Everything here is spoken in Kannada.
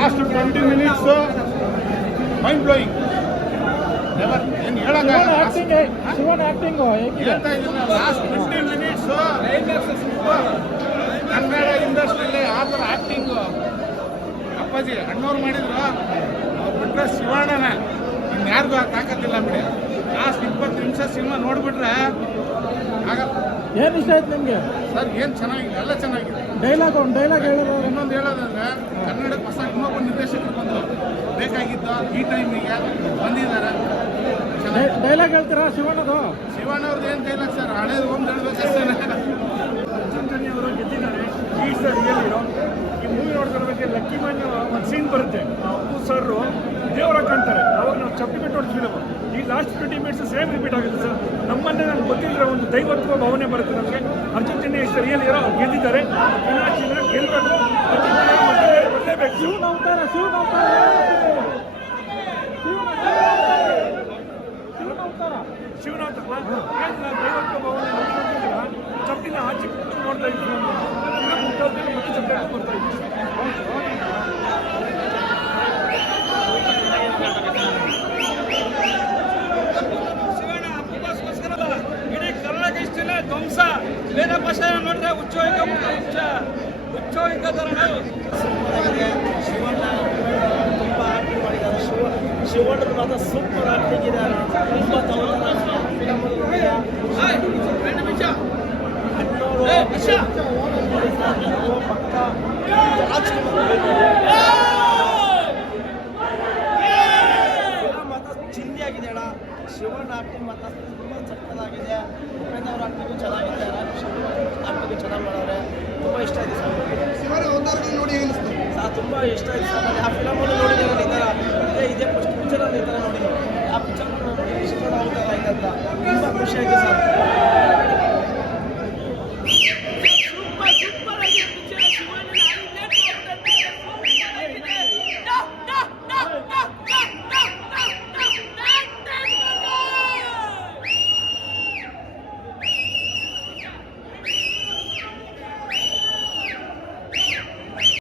Last 20 minutes mind blowing. Never ಏನು ಶಿವನ್ ಆಕ್ಟಿಂಗ್ ಹೇಳ್ತಾ ಇದ್ದೀನಿ. ಲಾಸ್ಟ್ 15 minutes ಕನ್ನಡ ಇಂಡಸ್ಟ್ರಿಯಲ್ಲಿ ಆ ಥರ ಆ್ಯಕ್ಟಿಂಗು ಅಪ್ಪಾಜಿ ಅಣ್ಣವ್ರು ಮಾಡಿದ್ರು. ಅವ್ರು ಬಿಟ್ಟರೆ ಶಿವಣ್ಣನ ಇನ್ಯಾರಿಗೂ ತಾಕತ್ತಿಲ್ಲ ಬಿಡಿ. ಲಾಸ್ಟ್ 20 ನಿಮಿಷ ಸಿನಿಮಾ ನೋಡ್ಬಿಟ್ರೆ ಆಗಲ್ಲ. ಏನು ಇಷ್ಟ ಆಯ್ತು ನಿಮಗೆ ಸರ್? ಏನು ಚೆನ್ನಾಗಿದೆ, ಎಲ್ಲ ಚೆನ್ನಾಗಿದೆ. ಡೈಲಾಗ್ ಹೇಳಿದ್ರು. ಇನ್ನೊಂದು ಹೇಳೋದಂದ್ರೆ ಕನ್ನಡಕ್ಕೆ ಹೊಸ ಇನ್ನೊಬ್ಬ ನಿರ್ದೇಶಕರು ಬಂದರು, ಬೇಕಾಗಿದ್ದು ಈ ಟೈಮಿಗೆ ಬಂದಿದ್ದಾರೆ. ಡೈಲಾಗ್ ಹೇಳ್ತೀರಾ ಶಿವಣ್ಣದು? ಶಿವಣ್ಣವ್ರದ್ದು ಏನು ಡೈಲಾಗ್ ಸರ್? ಹಳೇದು ಒಂದು ಹೇಳ್ಬೇಕಷ್ಟೇ. ಅರ್ಜುನ್ ಅವರು ಗೆದ್ದಿದ್ದಾರೆ. ಈ ಸರ್ ರಿಯಲ್ ಹೀರೋ. ಈ ಮೂವಿ ನೋಡ್ತಿರ್ಬೇಕು, ಲಕ್ಕಿ ಮ್ಯಾನ್ ಒಂದು ಸೀನ್ ಬರುತ್ತೆ. ಅಪ್ಪು ಸರ್ ದೇವರ ಕಾಣ್ತಾರೆ, ಅವಾಗ ನಾವು ಚಪ್ಪಿ ಬಿಟ್ಟು ನೋಡ್ತೀವಿ. ಈ ಲಾಸ್ಟ್ 20 minutes ಸೇಮ್ ರಿಪೀಟ್ ಆಗುತ್ತೆ ಸರ್. ನಮ್ಮನ್ನೇ ನನಗೆ ಗೊತ್ತಿಲ್ಲದ್ರೆ ಒಂದು ದೈವತ್ವ ಭಾವನೆ ಬರುತ್ತೆ ನಮಗೆ. Arjun Janya is real hero ಗೆದ್ದಿದ್ದಾರೆ. ಗೆಲ್ಲಬೇಕು, ಅರ್ಜುನ್ ಜನ್ಯ ಬರಲೇಬೇಕು. ಶಿವನಾಥಪ್ಪ ದೈವತ್ವ ಭಾವನೆ ನೋಡ್ತಿದ್ದೀರಾ? ಚಪ್ಪಿನ ಆಚೆ ನೋಡ್ತಾ ಇದ್ದೀವಿ. ಮತ್ತೆ ಚಪ್ಪಿ ಬರ್ತಾ ಇದ್ದೀವಿ. ಇಡೀ ಕರ್ನಾಟಕ ಇಷ್ಟಿಲ್ಲ ಧ್ವಂಸ. ಬೇರೆ ಭಾಷೆ ನೋಡಿದ್ರೆ ಉಚ್ಚೋಗಿದ್ದಾರೆ. ಶಿವಣ್ಣರು ಮಾತ್ರ ಸೂಪರ್ ಆಕ್ಟಿಂಗ್ ಇದ್ದಾರೆ. ಚಿಂದಿ ಆಗಿದೆ ಅಣ್ಣ. ಶಿವಣ್ಣ ಆಕ್ಟಿಂಗ್ ಮಾತ್ರ ತುಂಬ ಸಕ್ಕತ್ತಾಗಿದೆ. ಉಪೇಂದ್ರ ಅವ್ರ ಆಕ್ಟಿಂಗು ಚೆನ್ನಾಗಿದೆ, ಆಕ್ಟಿಂಗು ಚೆನ್ನಾಗಿ ಮಾಡೋರೆ. ತುಂಬ ಇಷ್ಟ ಆಗಿದೆ ಸರ್. ತುಂಬ ಇಷ್ಟ ಆಗಿದೆ ಸರ್. ನಾನು ಆ ಫಿಲಮಲ್ಲಿ ನೋಡಿದ್ದೇನೆ. ಇದೇ ಫಸ್ಟ್ ಪಿಕ್ಚರಲ್ಲಿ ಈ ಥರ ನೋಡಿದ್ದೀನಿ. ಆ ಪಿಕ್ಚರ್ ನೋಡಿ ಇಷ್ಟ ಆಗ್ತಾ ಇದೆ ಅಂತ ತುಂಬ ಖುಷಿಯಾಗಿದೆ ಸರ್.